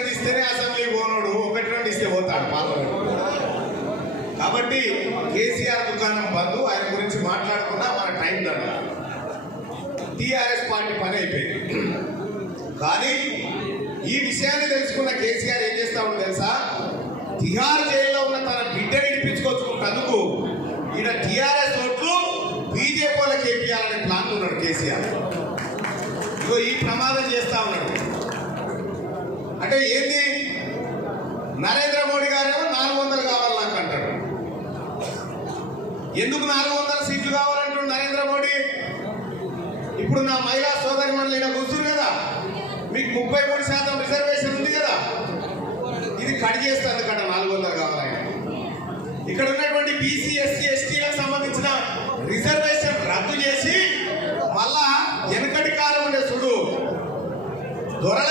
రెండు ఇస్తేనే అసెంబ్లీ పోనోడు ఒకటి రెండు ఇస్తే పోతాడు పార్లమెంట్. కాబట్టి కేసీఆర్ దుకాణం బంధు ఆయన గురించి మాట్లాడకుండా మన టైం దండ టీఆర్ఎస్ పార్టీ పని అయిపోయింది. కానీ ఈ విషయాన్ని తెలుసుకున్న కేసీఆర్ ఏం చేస్తా తెలుసా? తిహార్ జైల్లో ఉన్న తన బిడ్డని విడిపించుకొచ్చుకుంటందుకు ఈయన టీఆర్ఎస్ ఓట్లు బీజేపీ వాళ్ళకి వేపియాలనే ప్లాన్ ఉన్నాడు కేసీఆర్. ఇగో ఈ ప్రమాదం చేస్తా ఉన్నాడు. అంటే ఏంది? నరేంద్ర మోడీ గారేమో నాలుగు వందలు కావాలి నాకు అంటాడు. ఎందుకు నాలుగు వందల సీట్లు కావాలంటాడు నరేంద్ర మోడీ? ఇప్పుడు నా మహిళా సోదరి మండలి ఇక్కడ కూర్చురు కదా. మీకు ముప్పై మూడు శాతం రిజర్వేషన్ ఉంది కదా. ఇది కట్ చేస్తుంది కదా నాలుగు వందలు కావాలని. ఇక్కడ ఉన్నటువంటి బీసీ ఎస్సీ ఎస్టీలకు సంబంధించిన రిజర్వేషన్ రద్దు చేసి మళ్ళా వెనుకటి కాలం ఉండే చూడు. దొరల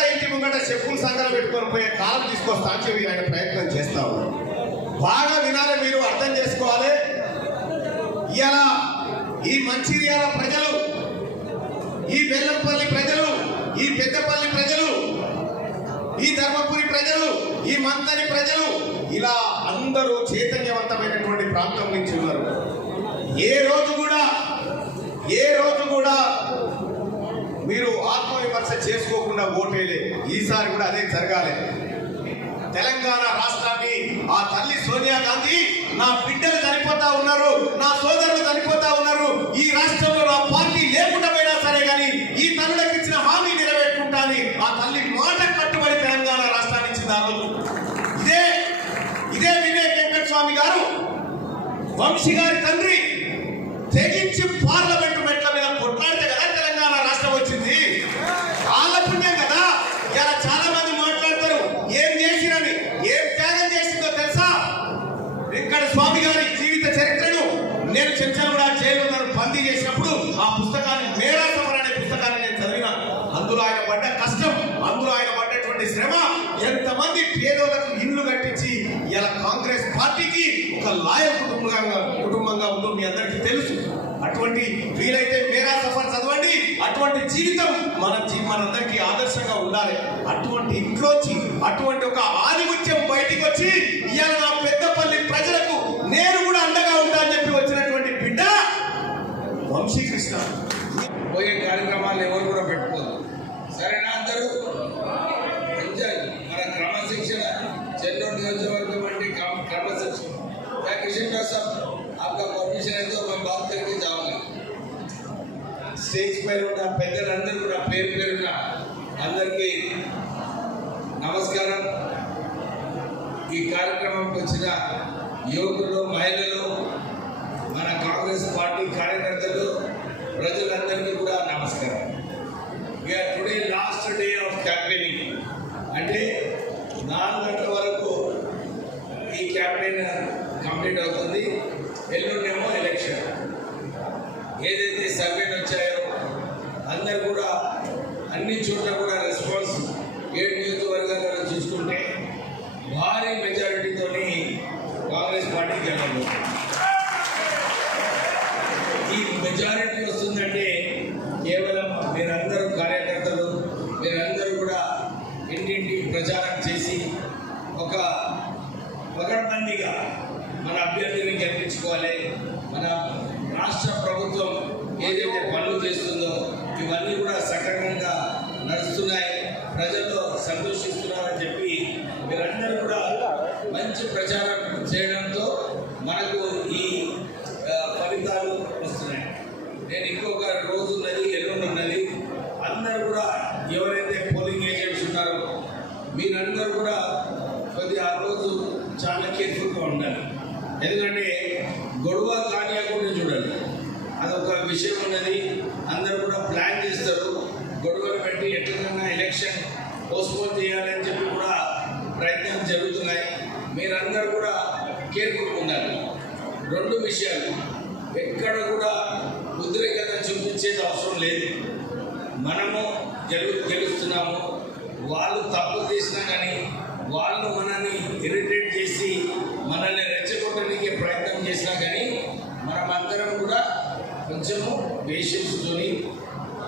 సంఘాలు కాలం తీసుకొస్తా అని చెప్పి ఆయన ప్రయత్నం చేస్తా బాగా వినాలి మీరు అర్థం చేసుకోవాలి. ఇలా ఈ మంచిర్యాల ప్రజలు ఈ బెల్లంపల్లి ప్రజలు ఈ పెద్దపల్లి ప్రజలు ఈ ధర్మపురి ప్రజలు ఈ మంతని ప్రజలు ఇలా అందరూ చైతన్యవంతమైనటువంటి ప్రాంతం నుంచి ఉన్నారు. ఏ రోజు కూడా ఏ రోజు కూడా మీరు ఆత్మవిమర్శ చేసుకోకుండా ఓటేయలే ఈసారి కూడా అదే జరగాలి. తెలంగాణ రాష్ట్రాన్ని ఆ తల్లి సోనియా గాంధీ నా బిడ్డలు చనిపోతా ఉన్నారు నా సోదరులు చనిపోతా ఉన్నారు. ఈ రాష్ట్రంలో నా పార్టీ లేకుండా పోయినా సరే కానీ ఈ తల్లులకు ఇచ్చిన హామీ నెరవేర్చుకుంటాని ఆ తల్లి మాట కట్టుబడి తెలంగాణ రాష్ట్రాన్ని ఇచ్చింది ఆ రోజు. ఇదే ఇదే వివేక్ వెంకట స్వామి గారు వంశీ గారి తండ్రి తెగించి పార్లమెంటు మెట్ల మీద కొట్లాడితే కదా తెలంగాణ రాష్ట్రం వచ్చింది వాళ్ళ పుణ్యం కదా ఇలా చాలా మంది మాట్లాడతారు ఏం చేసిరని ఏం త్యాగం చేసిందో తెలుసా వెంకట స్వామి గారి జీవిత చరిత్రను నేను చెంచలగూడ జైలు నన్ను బందీ చేసినప్పుడు ఆ పుస్తకాన్ని మేరా సమర్ అనే పుస్తకాన్ని నేను చదివిన అందులో ఆయన పడ్డ కష్టం అందులో ఆయన పడ్డటువంటి శ్రమ ఎంతమంది పేదోళ్ళకు ఇల్లు కట్టించి ఇలా కాంగ్రెస్ పార్టీకి ఒక లాయర్ కుటుంబంగా కుటుంబంగా ఉందో మీ అందరికీ తెలుసు. అటువంటి వీలైతే మేరా సఫర్ చదవండి. అటువంటి జీవితం మన మనందరికీ ఆదర్శంగా ఉండాలి. అటువంటి ఇంట్లోంచి అటువంటి ఒక ఆధిపత్యం బయటికి వచ్చి ఇవాళ నా పెద్దపల్లి స్టేజ్ పైన ఉన్న పెద్దలందరూ కూడా పేరు పేరున అందరికీ నమస్కారం. ఈ కార్యక్రమంకి వచ్చిన యువకులు మహిళలు మన కాంగ్రెస్ పార్టీ కార్యకర్తలు ప్రజలందరికీ కూడా నమస్కారం. We're today last day of campaigning అంటే నాలుగు గంటల వరకు ఈ క్యాంపెయిన్ కంప్లీట్ అవుతుంది. ఎల్లుండి ఎలక్షన్ ఏదైతే సర్వేలు వచ్చాయో అందరు కూడా అన్ని చోట్ల కూడా రెస్పాన్స్ ఏడు నియోజకవర్గాలలో చూసుకుంటే భారీ మెజారిటీతోని కాంగ్రెస్ ఈ మెజారిటీ వస్తుందంటే కేవలం మీరందరూ కార్యకర్తలు మీరందరూ కూడా ఇంటింటి ప్రచారం చేసి ఒక పగడ్బందీగా మన అభ్యర్థిని గెలిపించుకోవాలి. మన రాష్ట్ర ప్రభుత్వం ఏదైతే పనులు చేస్తుందో ఇవన్నీ కూడా సక్రమంగా నడుస్తున్నాయి ప్రజల్లో సంతోషిస్తున్నారని చెప్పి మీరందరూ కూడా మంచి ప్రచారం చేయడంతో మనకు ఈ ఆ, ఫలితాలు వస్తున్నాయి నేను ఇంకొక రోజు ఉన్నది ఎల్లుండి ఉన్నది అందరూ కూడా ఎవరైతే పోలింగ్ ఏజెంట్స్ ఉన్నారో మీరందరూ కూడా కొద్దిగా ఆ రోజు చాలా కేర్ఫుల్గా ఉండాలి ఎందుకంటే గొడవ కానియకుండా చూడాలి అదొక విషయం ఉన్నది. అందరూ కూడా ప్లాన్ చేస్తారు. గొడవలు పెట్టి ఎట్లైనా ఎలక్షన్ పోస్ట్పోన్ చేయాలని చెప్పి కూడా ప్రయత్నం జరుగుతున్నాయి. మీరందరూ కూడా కేర్ఫుల్గా ఉండాలి. రెండు విషయాలు. ఎక్కడ కూడా ఉద్రేకత చూపించేది అవసరం లేదు. మనము గెలు గెలుస్తున్నాము. వాళ్ళు తప్పు చేసినా కానీ వాళ్ళు మనల్ని ఇరిటేట్ చేసి మనల్ని రెచ్చగొట్టడానికి ప్రయత్నం చేసినా కానీ మనమందరం కూడా కొంచెము పేషెన్స్తోని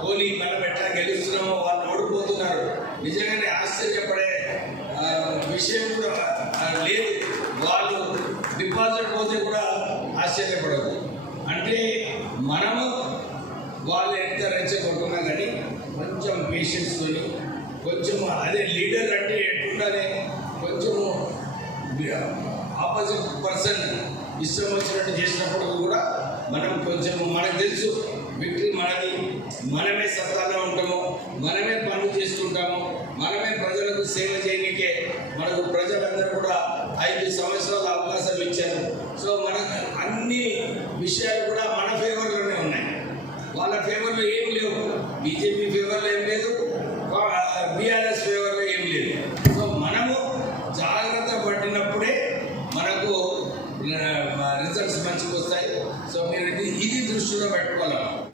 ఓలీ మనం ఎట్లా గెలుస్తున్నామో వాళ్ళు ఓడిపోతున్నారు. నిజంగానే ఆశ్చర్యపడే విషయం కూడా లేదు. వాళ్ళు డిపాజిట్ పోతే కూడా ఆశ్చర్యపడదు అంటే మనము వాళ్ళు ఎంత రెచ్చగొట్టున్నా కానీ కొంచెం పేషెన్స్తో కొంచెం అదే లీడర్ అంటే ఎట్లుండాలి? కొంచెము ఆపోజిట్ పర్సన్ ఇష్టం వచ్చినట్టు చేసినప్పుడు కూడా మనం కొంచెం మనకు తెలుసు విక్టరీ మనది. మనమే సత్తాలో ఉంటాము మనమే పనులు చేసుకుంటాము మనమే ప్రజలకు సేవ చేయనికే మనకు ప్రజలందరూ కూడా ఐదు సంవత్సరాల అవకాశం ఇచ్చారు. సో మన అన్ని విషయాలు కూడా మన ఫేవర్లోనే ఉన్నాయి. వాళ్ళ ఫేవర్లో ఏం లేవు. బీజేపీ ఫేవర్లో ఏం లేదు.